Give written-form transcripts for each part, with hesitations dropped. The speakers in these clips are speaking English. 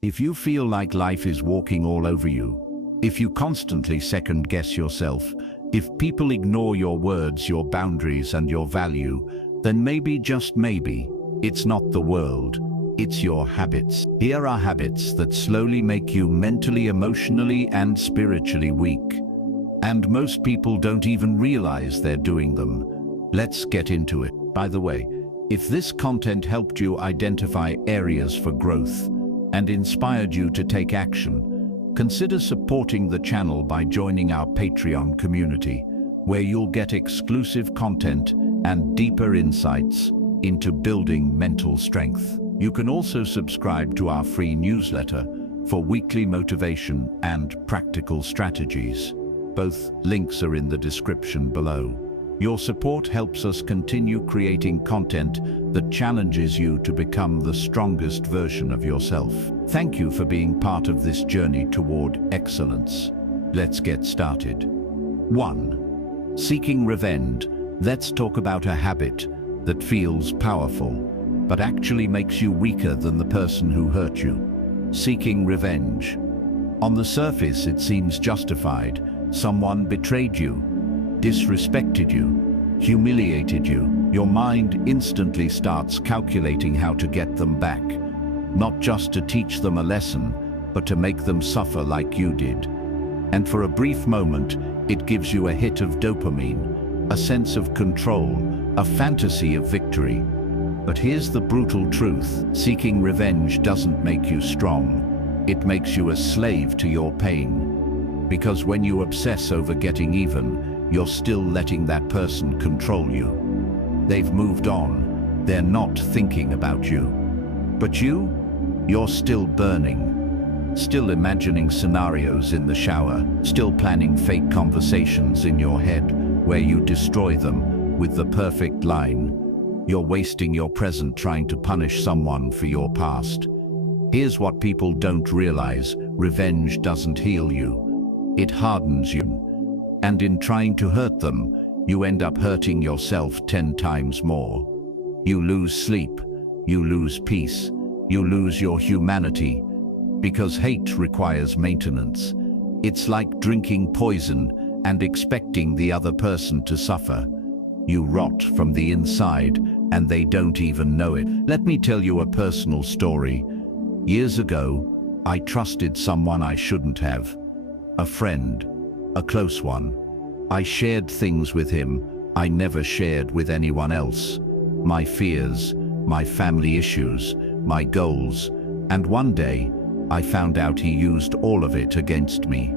If you feel like life is walking all over you, if you constantly second-guess yourself, if people ignore your words, your boundaries, and your value, then maybe, just maybe, it's not the world, it's your habits. Here are habits that slowly make you mentally, emotionally, and spiritually weak. And most people don't even realize they're doing them. Let's get into it. By the way, if this content helped you identify areas for growth and inspired you to take action, consider supporting the channel by joining our Patreon community, where you'll get exclusive content and deeper insights into building mental strength. You can also subscribe to our free newsletter for weekly motivation and practical strategies. Both links are in the description below. Your support helps us continue creating content that challenges you to become the strongest version of yourself. Thank you for being part of this journey toward excellence. Let's get started. 1. Seeking revenge. Let's talk about a habit that feels powerful, but actually makes you weaker than the person who hurt you. Seeking revenge. On the surface, it seems justified. Someone betrayed you, disrespected you, humiliated you. Your mind instantly starts calculating how to get them back, not just to teach them a lesson, but to make them suffer like you did. And for a brief moment, it gives you a hit of dopamine, a sense of control, a fantasy of victory. But here's the brutal truth: seeking revenge doesn't make you strong. It makes you a slave to your pain. Because when you obsess over getting even, you're still letting that person control you. They've moved on. They're not thinking about you. But you're still burning. Still imagining scenarios in the shower. Still planning fake conversations in your head where you destroy them with the perfect line. You're wasting your present trying to punish someone for your past. Here's what people don't realize: revenge doesn't heal you. It hardens you. And in trying to hurt them, you end up hurting yourself 10 times more. You lose sleep, you lose peace, you lose your humanity, because hate requires maintenance. It's like drinking poison and expecting the other person to suffer. You rot from the inside, and they don't even know it. Let me tell you a personal story. Years ago, I trusted someone I shouldn't have. A friend, a close one. I shared things with him I never shared with anyone else. My fears, my family issues, my goals. And one day, I found out he used all of it against me.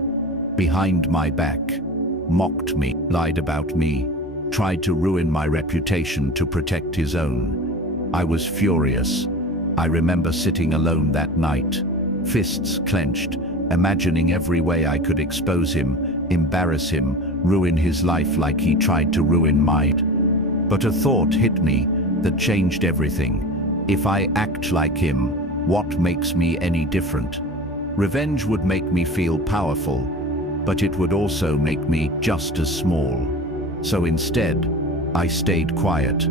Behind my back, mocked me, lied about me, tried to ruin my reputation to protect his own. I was furious. I remember sitting alone that night, fists clenched, imagining every way I could expose him, embarrass him, ruin his life like he tried to ruin mine. But a thought hit me that changed everything. If I act like him, what makes me any different? Revenge would make me feel powerful, but it would also make me just as small. So instead, I stayed quiet.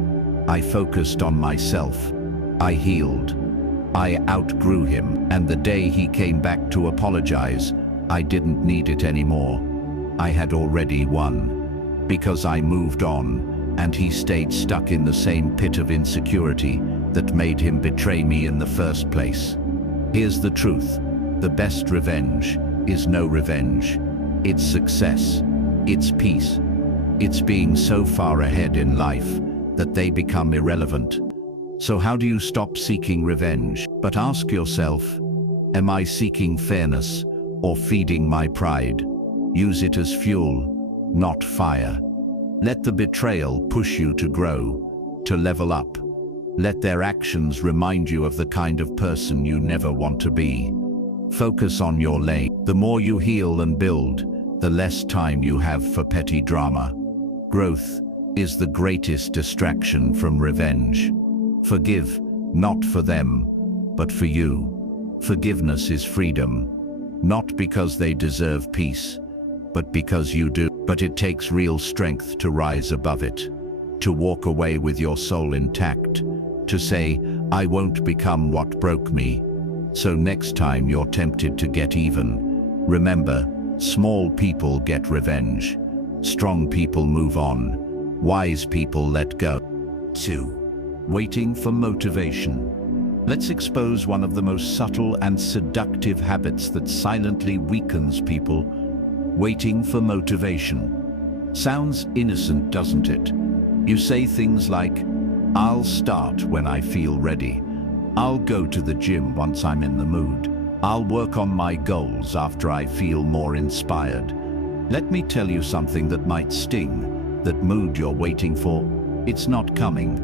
I focused on myself. I healed. I outgrew him, and the day he came back to apologize, I didn't need it anymore. I had already won. Because I moved on, and he stayed stuck in the same pit of insecurity that made him betray me in the first place. Here's the truth: the best revenge is no revenge. It's success. It's peace. It's being so far ahead in life that they become irrelevant. So how do you stop seeking revenge? But ask yourself, am I seeking fairness or feeding my pride? Use it as fuel, not fire. Let the betrayal push you to grow, to level up. Let their actions remind you of the kind of person you never want to be. Focus on your lane. The more you heal and build, the less time you have for petty drama. Growth is the greatest distraction from revenge. Forgive, not for them, but for you. Forgiveness is freedom, not because they deserve peace, but because you do. But it takes real strength to rise above it, to walk away with your soul intact, to say, I won't become what broke me. So next time you're tempted to get even, remember, small people get revenge. Strong people move on. Wise people let go. 2. Waiting for motivation. Let's expose one of the most subtle and seductive habits that silently weakens people. Waiting for motivation. Sounds innocent, doesn't it? You say things like, "I'll start when I feel ready. I'll go to the gym once I'm in the mood. I'll work on my goals after I feel more inspired." Let me tell you something that might sting. That mood you're waiting for, it's not coming.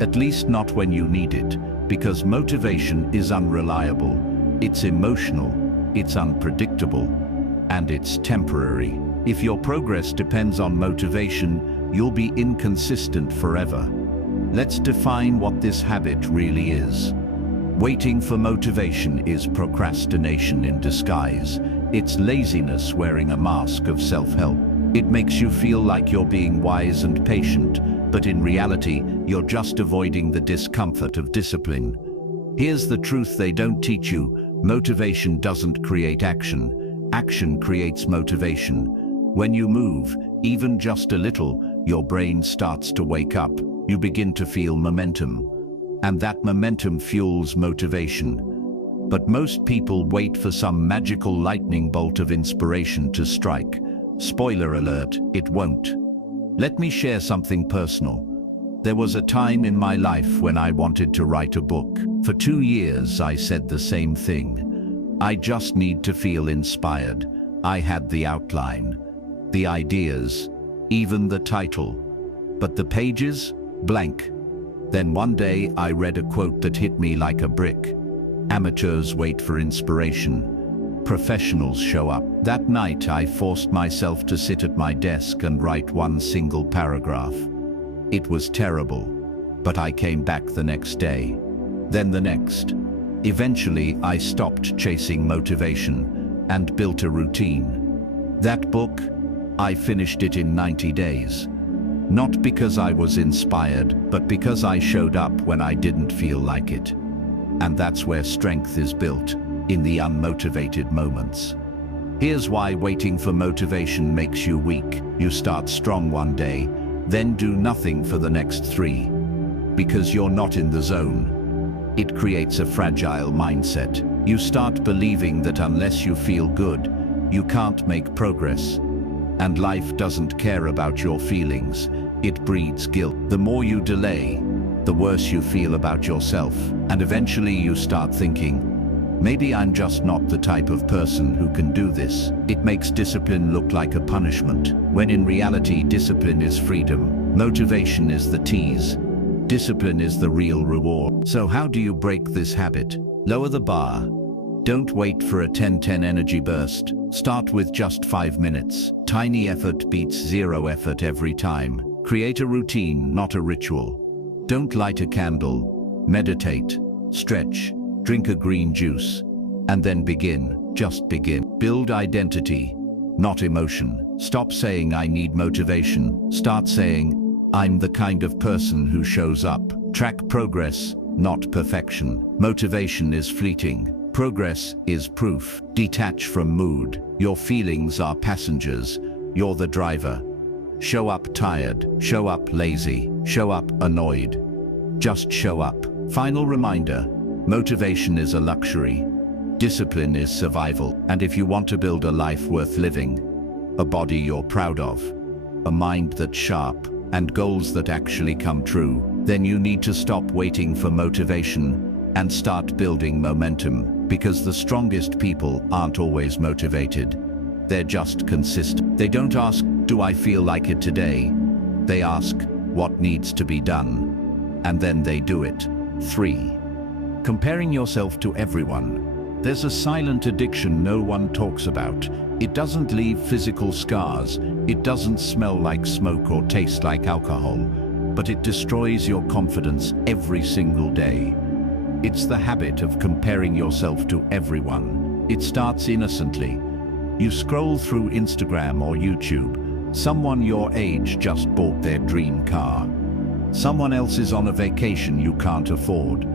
At least not when you need it, because motivation is unreliable. It's emotional, it's unpredictable, and it's temporary. If your progress depends on motivation, you'll be inconsistent forever. Let's define what this habit really is. Waiting for motivation is procrastination in disguise. It's laziness wearing a mask of self-help. It makes you feel like you're being wise and patient, but in reality, you're just avoiding the discomfort of discipline. Here's the truth they don't teach you. Motivation doesn't create action. Action creates motivation. When you move, even just a little, your brain starts to wake up. You begin to feel momentum. And that momentum fuels motivation. But most people wait for some magical lightning bolt of inspiration to strike. Spoiler alert, it won't. Let me share something personal. There was a time in my life when I wanted to write a book. For 2 years, I said the same thing. I just need to feel inspired. I had the outline, the ideas, even the title. But the pages? Blank. Then one day I read a quote that hit me like a brick. Amateurs wait for inspiration. Professionals show up. That night I forced myself to sit at my desk and write one single paragraph. It was terrible, but I came back the next day. Then the next. Eventually I stopped chasing motivation and built a routine. That book, I finished it in 90 days. Not because I was inspired, but because I showed up when I didn't feel like it. And that's where strength is built, in the unmotivated moments. Here's why waiting for motivation makes you weak. You start strong one day, then do nothing for the next 3. Because you're not in the zone. It creates a fragile mindset. You start believing that unless you feel good, you can't make progress. And life doesn't care about your feelings. It breeds guilt. The more you delay, the worse you feel about yourself. And eventually you start thinking, maybe I'm just not the type of person who can do this. It makes discipline look like a punishment, when in reality discipline is freedom. Motivation is the tease. Discipline is the real reward. So how do you break this habit? Lower the bar. Don't wait for a 10-10 energy burst. Start with just 5 minutes. Tiny effort beats zero effort every time. Create a routine, not a ritual. Don't light a candle. Meditate. Stretch. Drink a green juice. And then begin. Just begin. Build identity, not emotion. Stop saying I need motivation. Start saying, I'm the kind of person who shows up. Track progress, not perfection. Motivation is fleeting. Progress is proof. Detach from mood. Your feelings are passengers. You're the driver. Show up tired. Show up lazy. Show up annoyed. Just show up. Final reminder. Motivation is a luxury. Discipline is survival. And if you want to build a life worth living, a body you're proud of, a mind that's sharp, and goals that actually come true, then you need to stop waiting for motivation and start building momentum. Because the strongest people aren't always motivated. They're just consistent. They don't ask, do I feel like it today? They ask, what needs to be done? And then they do it. 3. Comparing yourself to everyone. There's a silent addiction no one talks about. It doesn't leave physical scars. It doesn't smell like smoke or taste like alcohol. But it destroys your confidence every single day. It's the habit of comparing yourself to everyone. It starts innocently. You scroll through Instagram or YouTube. Someone your age just bought their dream car. Someone else is on a vacation you can't afford.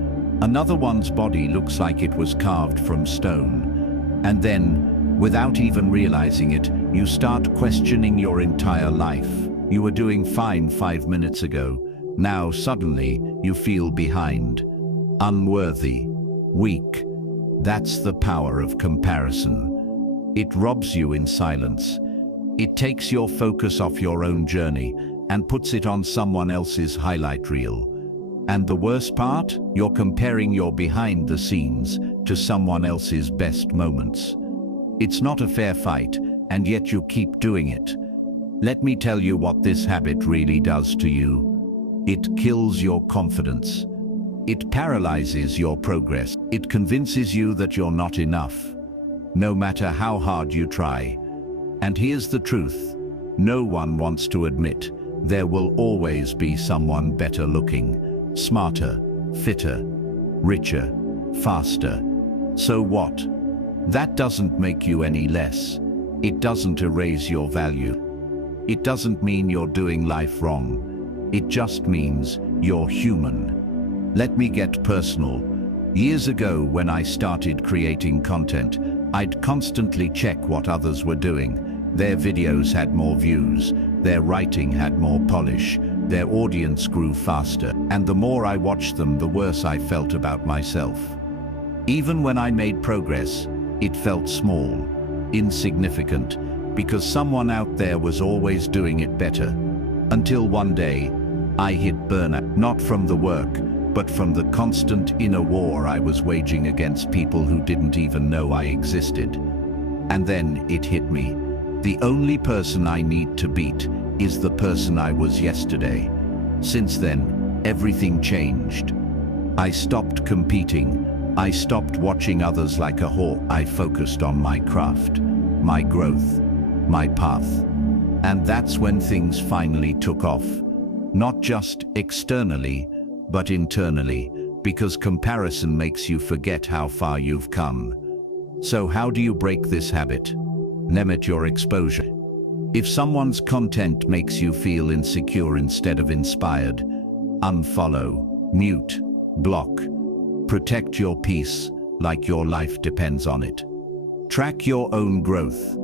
Another one's body looks like it was carved from stone. And then, without even realizing it, you start questioning your entire life. You were doing fine 5 minutes ago. Now suddenly you feel behind, unworthy, weak. That's the power of comparison. It robs you in silence. It takes your focus off your own journey and puts it on someone else's highlight reel. And the worst part? You're comparing your behind the scenes to someone else's best moments. It's not a fair fight, and yet you keep doing it. Let me tell you what this habit really does to you. It kills your confidence. It paralyzes your progress. It convinces you that you're not enough, no matter how hard you try. And here's the truth. No one wants to admit there will always be someone better looking, smarter, fitter, richer, faster. So what? That doesn't make you any less. It doesn't erase your value. It doesn't mean you're doing life wrong. It just means you're human. Let me get personal. Years ago, when I started creating content, I'd constantly check what others were doing. Their videos had more views, their writing had more polish, their audience grew faster, and the more I watched them, the worse I felt about myself. Even when I made progress, it felt small, insignificant, because someone out there was always doing it better. Until one day, I hit burnout, not from the work, but from the constant inner war I was waging against people who didn't even know I existed. And then it hit me. The only person I need to beat is the person I was yesterday. Since then, everything changed. I stopped competing. I stopped watching others like a hawk. I focused on my craft, my growth, my path. And that's when things finally took off. Not just externally, but internally, because comparison makes you forget how far you've come. So how do you break this habit? Limit your exposure. If someone's content makes you feel insecure instead of inspired, unfollow, mute, block. Protect your peace like your life depends on it. Track your own growth.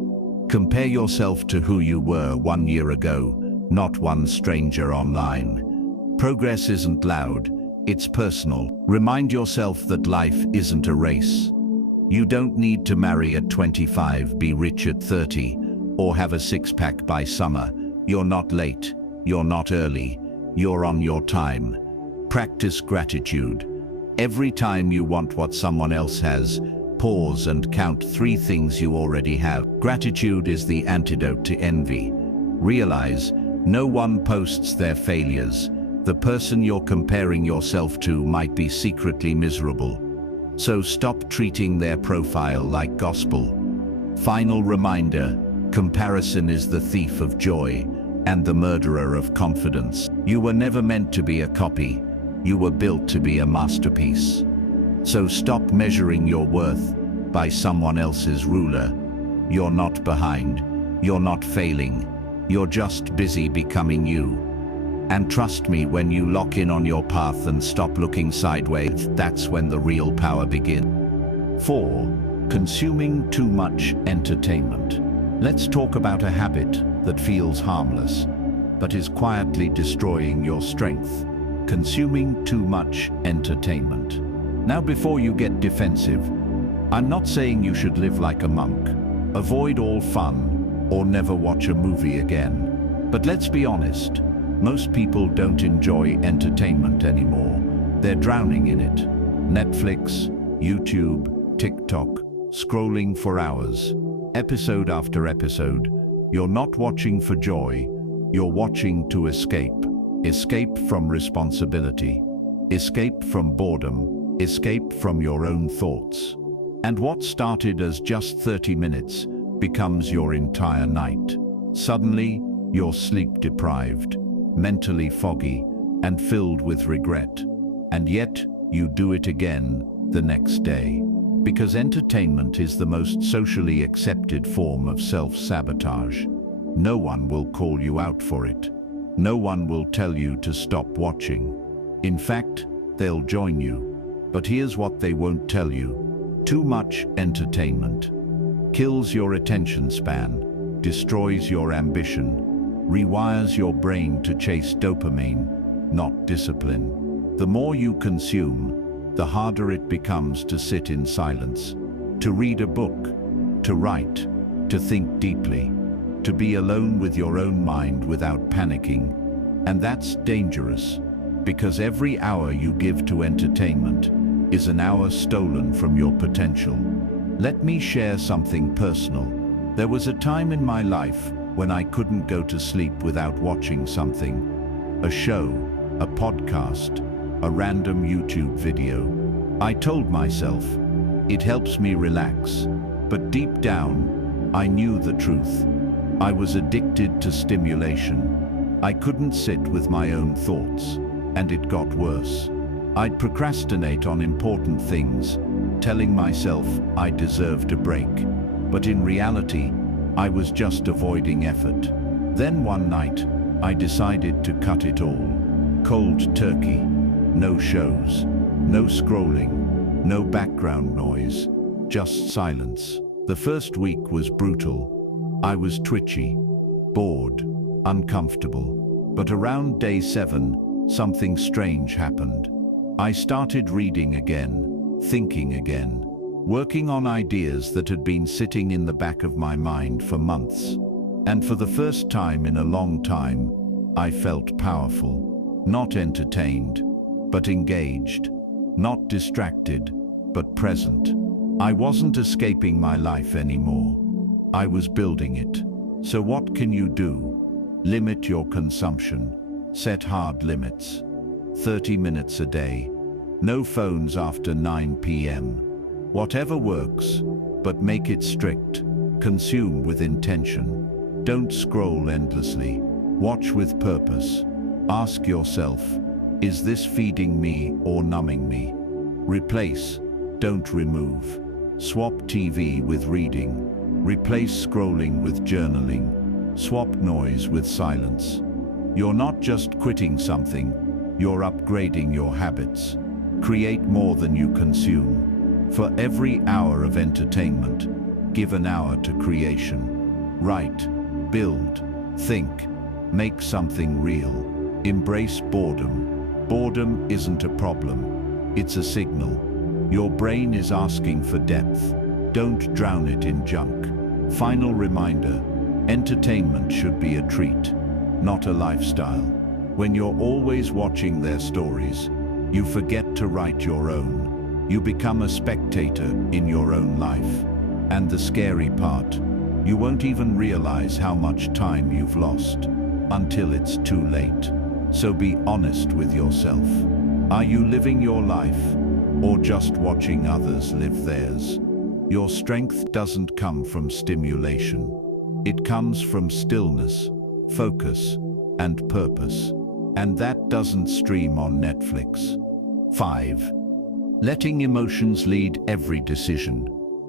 Compare yourself to who you were 1 year ago, not one stranger online. Progress isn't loud, it's personal. Remind yourself that life isn't a race. You don't need to marry at 25, be rich at 30, or have a six-pack by summer. You're not late, you're not early, you're on your time. Practice gratitude. Every time you want what someone else has, pause and count 3 things you already have. Gratitude is the antidote to envy. Realize, no one posts their failures. The person you're comparing yourself to might be secretly miserable. So stop treating their profile like gospel. Final reminder, comparison is the thief of joy and the murderer of confidence. You were never meant to be a copy. You were built to be a masterpiece. So stop measuring your worth by someone else's ruler. You're not behind. You're not failing. You're just busy becoming you. And trust me, when you lock in on your path and stop looking sideways, that's when the real power begins. 4. Consuming too much entertainment. Let's talk about a habit that feels harmless, but is quietly destroying your strength. Consuming too much entertainment. Now, before you get defensive, I'm not saying you should live like a monk, avoid all fun, or never watch a movie again. But let's be honest, most people don't enjoy entertainment anymore. They're drowning in it. Netflix, YouTube, TikTok, scrolling for hours, episode after episode. You're not watching for joy, you're watching to escape. Escape from responsibility, escape from boredom, escape from your own thoughts. And what started as just 30 minutes becomes your entire night. Suddenly, you're sleep-deprived, mentally foggy, and filled with regret. And yet, you do it again the next day. Because entertainment is the most socially accepted form of self-sabotage. No one will call you out for it. No one will tell you to stop watching. In fact, they'll join you. But here's what they won't tell you. Too much entertainment kills your attention span, destroys your ambition, rewires your brain to chase dopamine, not discipline. The more you consume, the harder it becomes to sit in silence, to read a book, to write, to think deeply, to be alone with your own mind without panicking. And that's dangerous, because every hour you give to entertainment is an hour stolen from your potential. Let me share something personal. There was a time in my life when I couldn't go to sleep without watching something. A show, a podcast, a random YouTube video. I told myself, it helps me relax. But deep down, I knew the truth. I was addicted to stimulation. I couldn't sit with my own thoughts, and it got worse. I'd procrastinate on important things, telling myself I deserved a break. But in reality, I was just avoiding effort. Then one night, I decided to cut it all. Cold turkey. No shows, no scrolling, no background noise, just silence. The first week was brutal. I was twitchy, bored, uncomfortable. But around day 7, something strange happened. I started reading again, thinking again, working on ideas that had been sitting in the back of my mind for months. And for the first time in a long time, I felt powerful, not entertained, but engaged, not distracted, but present. I wasn't escaping my life anymore. I was building it. So what can you do? Limit your consumption. Set hard limits. 30 minutes a day. No phones after 9 p.m. Whatever works, but make it strict. Consume with intention. Don't scroll endlessly. Watch with purpose. Ask yourself, is this feeding me or numbing me? Replace, don't remove. Swap TV with reading. Replace scrolling with journaling. Swap noise with silence. You're not just quitting something, you're upgrading your habits. Create more than you consume. For every hour of entertainment, give an hour to creation. Write, build, think, make something real. Embrace boredom. Boredom isn't a problem, it's a signal. Your brain is asking for depth. Don't drown it in junk. Final reminder, entertainment should be a treat, not a lifestyle. When you're always watching their stories, you forget to write your own. You become a spectator in your own life. And the scary part, you won't even realize how much time you've lost until it's too late. So be honest with yourself. Are you living your life or just watching others live theirs? Your strength doesn't come from stimulation. It comes from stillness, focus, and purpose. And that doesn't stream on Netflix. 5. Letting emotions lead every decision.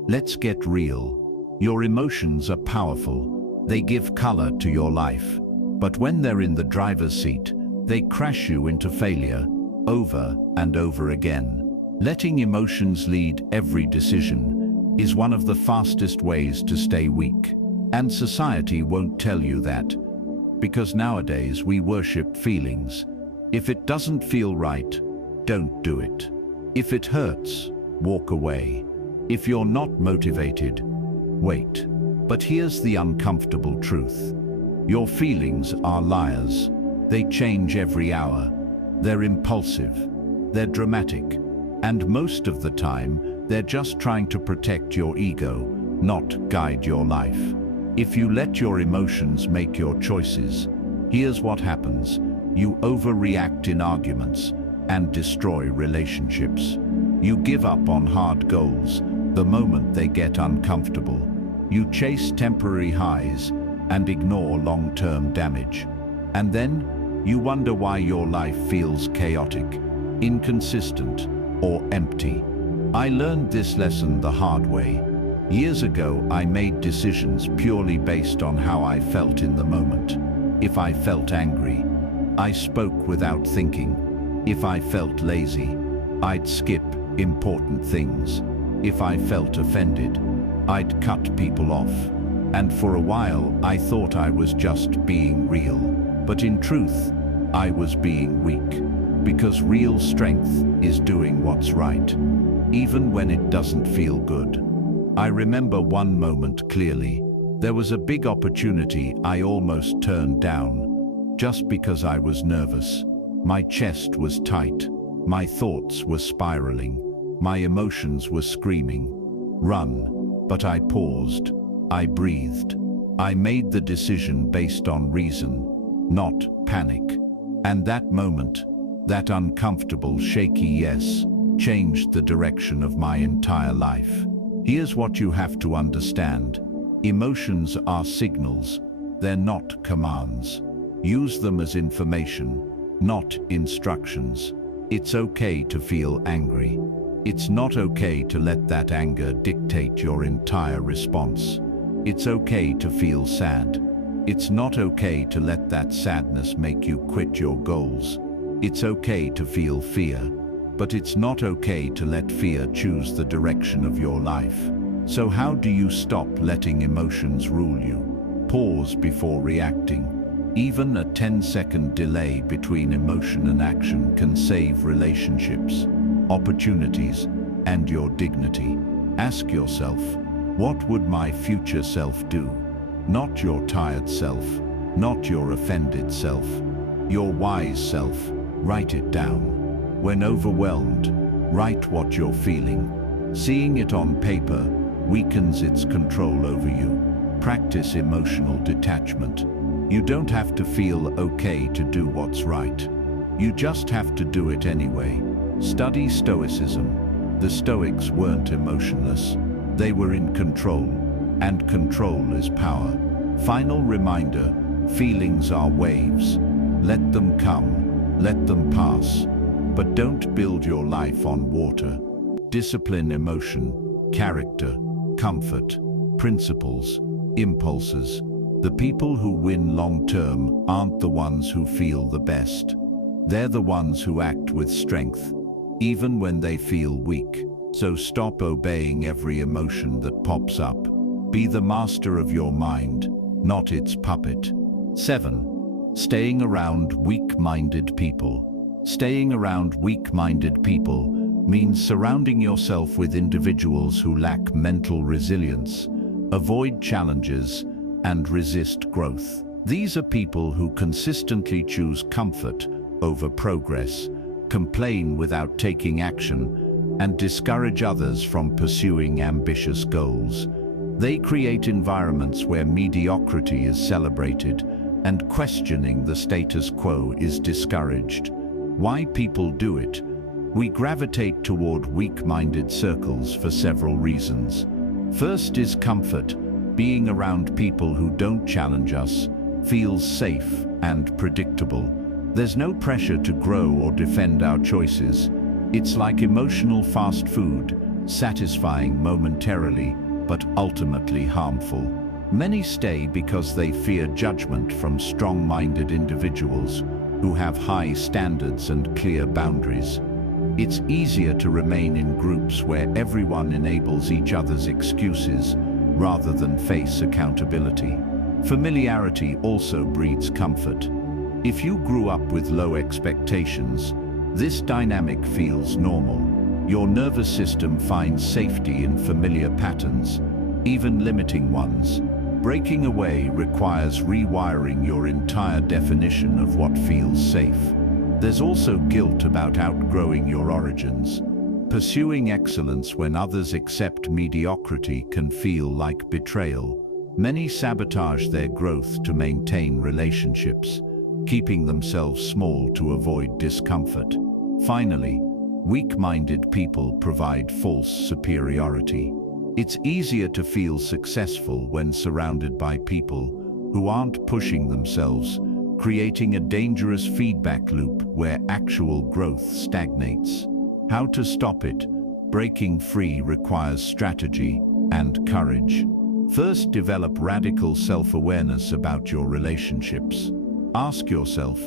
Let's get real. Your emotions are powerful. They give color to your life. But when they're in the driver's seat, they crash you into failure, over and over again. Letting emotions lead every decision is one of the fastest ways to stay weak. And society won't tell you that, because nowadays we worship feelings. If it doesn't feel right, don't do it. If it hurts, walk away. If you're not motivated, wait. But here's the uncomfortable truth. Your feelings are liars. They change every hour. They're impulsive. They're dramatic. And most of the time, they're just trying to protect your ego, not guide your life. If you let your emotions make your choices, here's what happens. You overreact in arguments and destroy relationships. You give up on hard goals the moment they get uncomfortable. You chase temporary highs and ignore long-term damage. And then you wonder why your life feels chaotic, inconsistent, or empty. I learned this lesson the hard way. Years ago, I made decisions purely based on how I felt in the moment. If I felt angry, I spoke without thinking. If I felt lazy, I'd skip important things. If I felt offended, I'd cut people off. And for a while, I thought I was just being real. But in truth, I was being weak. Because real strength is doing what's right, even when it doesn't feel good. I remember one moment clearly. There was a big opportunity I almost turned down, just because I was nervous. My chest was tight. My thoughts were spiraling. My emotions were screaming, "Run!" But I paused. I breathed. I made the decision based on reason, not panic. And that moment, that uncomfortable, shaky yes, changed the direction of my entire life. Here's what you have to understand. Emotions are signals. They're not commands. Use them as information, not instructions. It's okay to feel angry. It's not okay to let that anger dictate your entire response. It's okay to feel sad. It's not okay to let that sadness make you quit your goals. It's okay to feel fear, but it's not okay to let fear choose the direction of your life. So how do you stop letting emotions rule you? Pause before reacting. Even a 10-second delay between emotion and action can save relationships, opportunities, and your dignity. Ask yourself, what would my future self do? Not your tired self, not your offended self, your wise self. Write it down. When overwhelmed, write what you're feeling. Seeing it on paper weakens its control over you. Practice emotional detachment. You don't have to feel okay to do what's right. You just have to do it anyway. Study Stoicism. The Stoics weren't emotionless. They were in control, and control is power. Final reminder, feelings are waves. Let them come, let them pass. But don't build your life on water. Discipline emotion, character, comfort, principles, impulses. The people who win long-term aren't the ones who feel the best. They're the ones who act with strength, even when they feel weak. So stop obeying every emotion that pops up. Be the master of your mind, not its puppet. 7. Staying around weak-minded people. Staying around weak-minded people means surrounding yourself with individuals who lack mental resilience, avoid challenges, and resist growth. These are people who consistently choose comfort over progress, complain without taking action, and discourage others from pursuing ambitious goals. They create environments where mediocrity is celebrated and questioning the status quo is discouraged. Why people do it? We gravitate toward weak-minded circles for several reasons. First is comfort. Being around people who don't challenge us feels safe and predictable. There's no pressure to grow or defend our choices. It's like emotional fast food, satisfying momentarily, but ultimately harmful. Many stay because they fear judgment from strong-minded individuals who have high standards and clear boundaries. It's easier to remain in groups where everyone enables each other's excuses rather than face accountability. Familiarity also breeds comfort. If you grew up with low expectations, this dynamic feels normal. Your nervous system finds safety in familiar patterns, even limiting ones. Breaking away requires rewiring your entire definition of what feels safe. There's also guilt about outgrowing your origins. Pursuing excellence when others accept mediocrity can feel like betrayal. Many sabotage their growth to maintain relationships, keeping themselves small to avoid discomfort. Finally, weak-minded people provide false superiority. It's easier to feel successful when surrounded by people who aren't pushing themselves, creating a dangerous feedback loop where actual growth stagnates. How to stop it? Breaking free requires strategy and courage. First, develop radical self-awareness about your relationships. Ask yourself,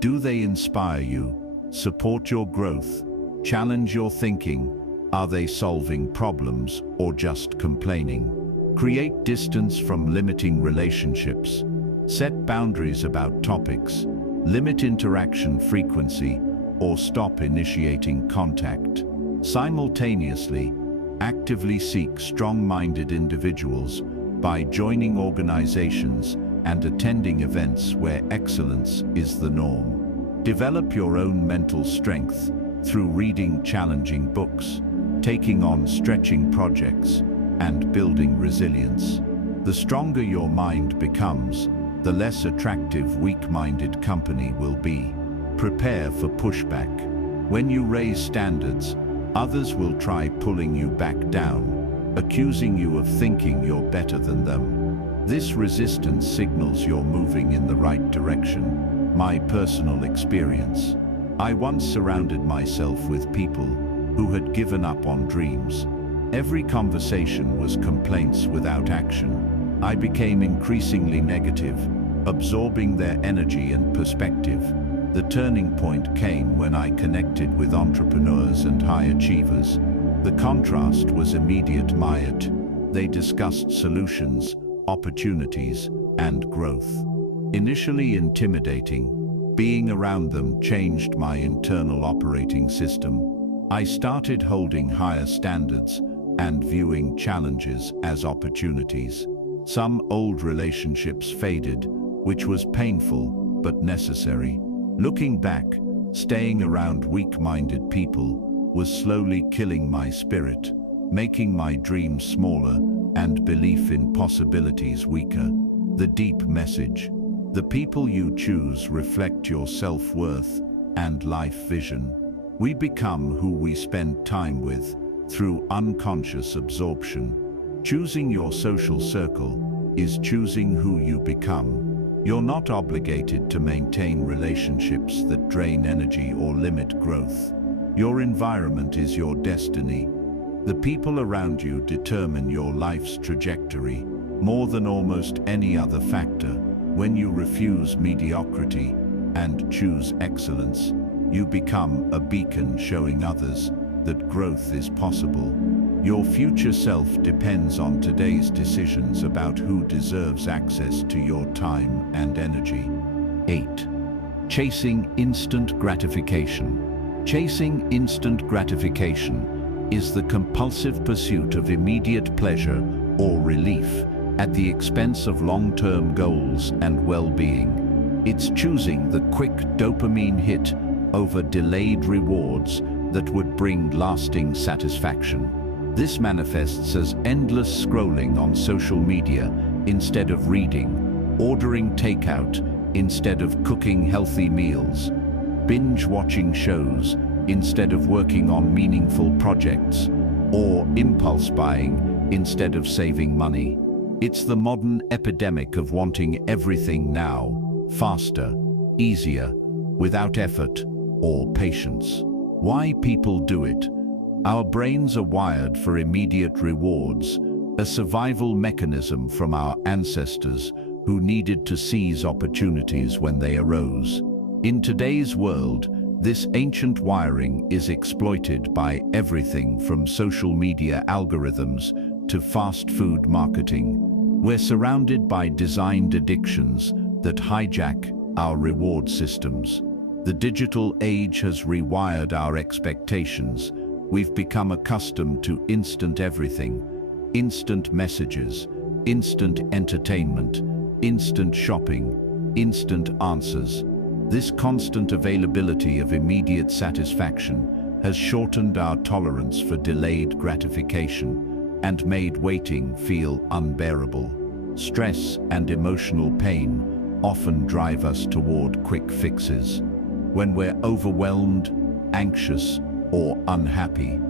do they inspire you, support your growth, challenge your thinking, Are they solving problems or just complaining? Create distance from limiting relationships. Set boundaries about topics. Limit interaction frequency or stop initiating contact. Simultaneously, actively seek strong-minded individuals by joining organizations and attending events where excellence is the norm. Develop your own mental strength through reading challenging books, taking on stretching projects, and building resilience. The stronger your mind becomes, the less attractive weak-minded company will be. Prepare for pushback. When you raise standards, others will try pulling you back down, accusing you of thinking you're better than them. This resistance signals you're moving in the right direction. My personal experience. I once surrounded myself with people who had given up on dreams. Every conversation was complaints without action. I became increasingly negative, absorbing their energy and perspective. The turning point came when I connected with entrepreneurs and high achievers. The contrast was immediate. They discussed solutions, opportunities, and growth. Initially intimidating, being around them changed my internal operating system. I started holding higher standards and viewing challenges as opportunities. Some old relationships faded, which was painful but necessary. Looking back, staying around weak-minded people was slowly killing my spirit, making my dreams smaller and belief in possibilities weaker. The deep message. The people you choose reflect your self-worth and life vision. We become who we spend time with through unconscious absorption. Choosing your social circle is choosing who you become. You're not obligated to maintain relationships that drain energy or limit growth. Your environment is your destiny. The people around you determine your life's trajectory more than almost any other factor. When you refuse mediocrity and choose excellence, you become a beacon showing others that growth is possible. Your future self depends on today's decisions about who deserves access to your time and energy. 8. Chasing instant gratification. Chasing instant gratification is the compulsive pursuit of immediate pleasure or relief at the expense of long-term goals and well-being. It's choosing the quick dopamine hit over delayed rewards that would bring lasting satisfaction. This manifests as endless scrolling on social media instead of reading, ordering takeout instead of cooking healthy meals, binge-watching shows instead of working on meaningful projects, or impulse buying instead of saving money. It's the modern epidemic of wanting everything now, faster, easier, without effort or patience. Why people do it? Our brains are wired for immediate rewards, a survival mechanism from our ancestors who needed to seize opportunities when they arose. In today's world, this ancient wiring is exploited by everything from social media algorithms to fast food marketing. We're surrounded by designed addictions that hijack our reward systems. The digital age has rewired our expectations. We've become accustomed to instant everything, instant messages, instant entertainment, instant shopping, instant answers. This constant availability of immediate satisfaction has shortened our tolerance for delayed gratification and made waiting feel unbearable. Stress and emotional pain often drive us toward quick fixes. When we're overwhelmed, anxious, or unhappy,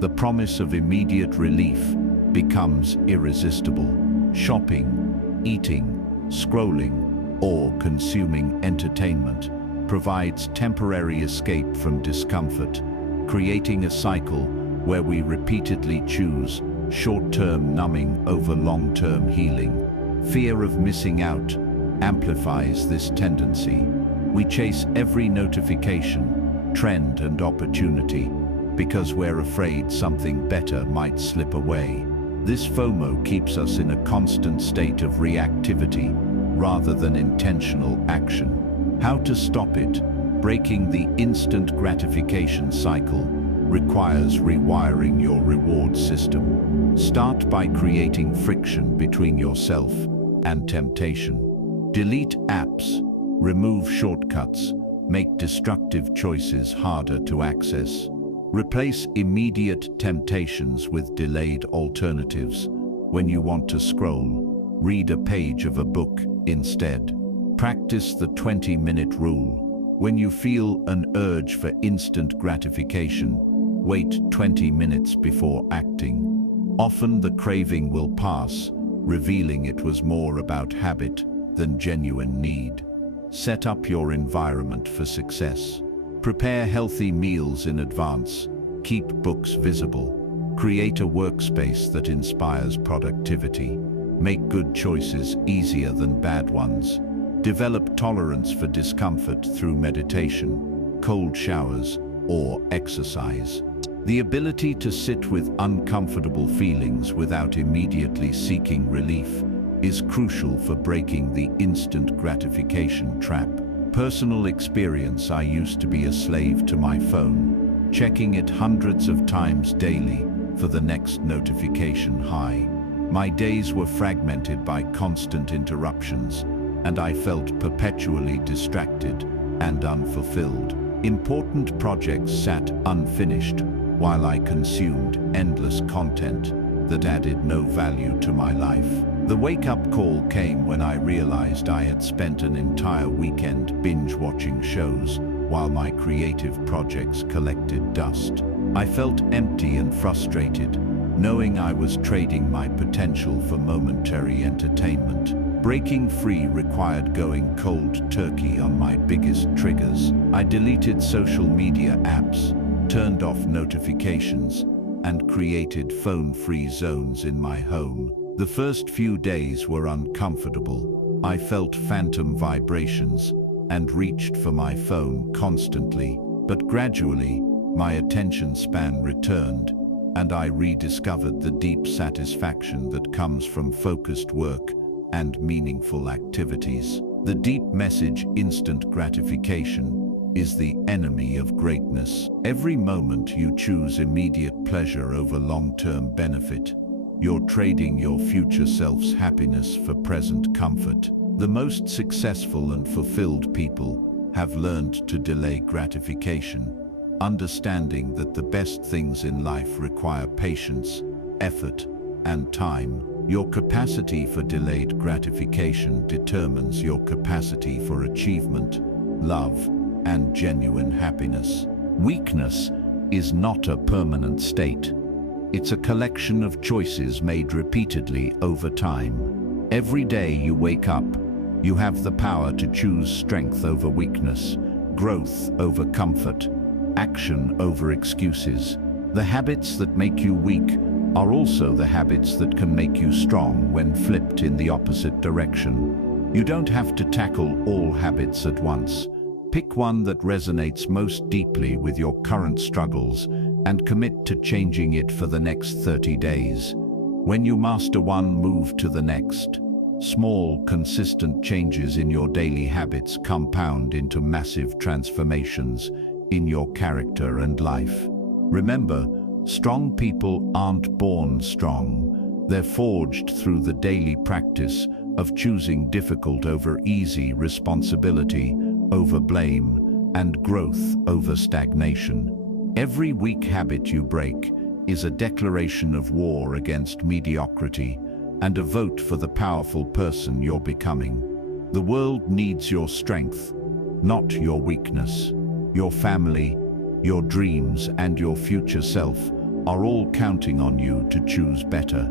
the promise of immediate relief becomes irresistible. Shopping, eating, scrolling, or consuming entertainment provides temporary escape from discomfort, creating a cycle where we repeatedly choose short-term numbing over long-term healing. Fear of missing out amplifies this tendency. We chase every notification, trend, and opportunity, because we're afraid something better might slip away. This FOMO keeps us in a constant state of reactivity rather than intentional action. How to stop it? Breaking the instant gratification cycle requires rewiring your reward system. Start by creating friction between yourself and temptation. Delete apps, remove shortcuts, make destructive choices harder to access. Replace immediate temptations with delayed alternatives. When you want to scroll, read a page of a book instead. Practice the 20-minute rule. When you feel an urge for instant gratification, wait 20 minutes before acting. Often the craving will pass, revealing it was more about habit than genuine need. Set up your environment for success. Prepare healthy meals in advance. Keep books visible. Create a workspace that inspires productivity. Make good choices easier than bad ones. Develop tolerance for discomfort through meditation, cold showers, or exercise. The ability to sit with uncomfortable feelings without immediately seeking relief is crucial for breaking the instant gratification trap. Personal experience: I used to be a slave to my phone, checking it hundreds of times daily for the next notification high. My days were fragmented by constant interruptions, and I felt perpetually distracted and unfulfilled. Important projects sat unfinished while I consumed endless content that added no value to my life. The wake-up call came when I realized I had spent an entire weekend binge-watching shows while my creative projects collected dust. I felt empty and frustrated, knowing I was trading my potential for momentary entertainment. Breaking free required going cold turkey on my biggest triggers. I deleted social media apps, turned off notifications, and created phone-free zones in my home. The first few days were uncomfortable. I felt phantom vibrations and reached for my phone constantly. But gradually, my attention span returned, and I rediscovered the deep satisfaction that comes from focused work and meaningful activities. The deep message: instant gratification is the enemy of greatness. Every moment you choose immediate pleasure over long-term benefit, you're trading your future self's happiness for present comfort. The most successful and fulfilled people have learned to delay gratification, understanding that the best things in life require patience, effort, and time. Your capacity for delayed gratification determines your capacity for achievement, love, and genuine happiness. Weakness is not a permanent state. It's a collection of choices made repeatedly over time. Every day you wake up, you have the power to choose strength over weakness, growth over comfort, action over excuses. The habits that make you weak are also the habits that can make you strong when flipped in the opposite direction. You don't have to tackle all habits at once. Pick one that resonates most deeply with your current struggles and commit to changing it for the next 30 days. When you master one, move to the next. Small, consistent changes in your daily habits compound into massive transformations in your character and life. Remember, strong people aren't born strong. They're forged through the daily practice of choosing difficult over easy, responsibility over blame, and growth over stagnation. Every weak habit you break is a declaration of war against mediocrity and a vote for the powerful person you're becoming. The world needs your strength, not your weakness. Your family, your dreams, and your future self are all counting on you to choose better.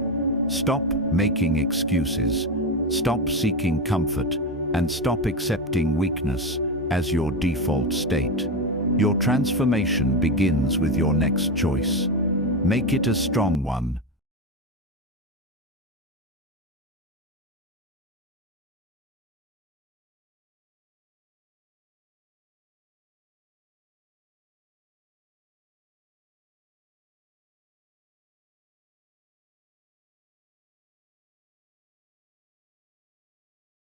Stop making excuses, stop seeking comfort, and stop accepting weakness as your default state. Your transformation begins with your next choice. Make it a strong one,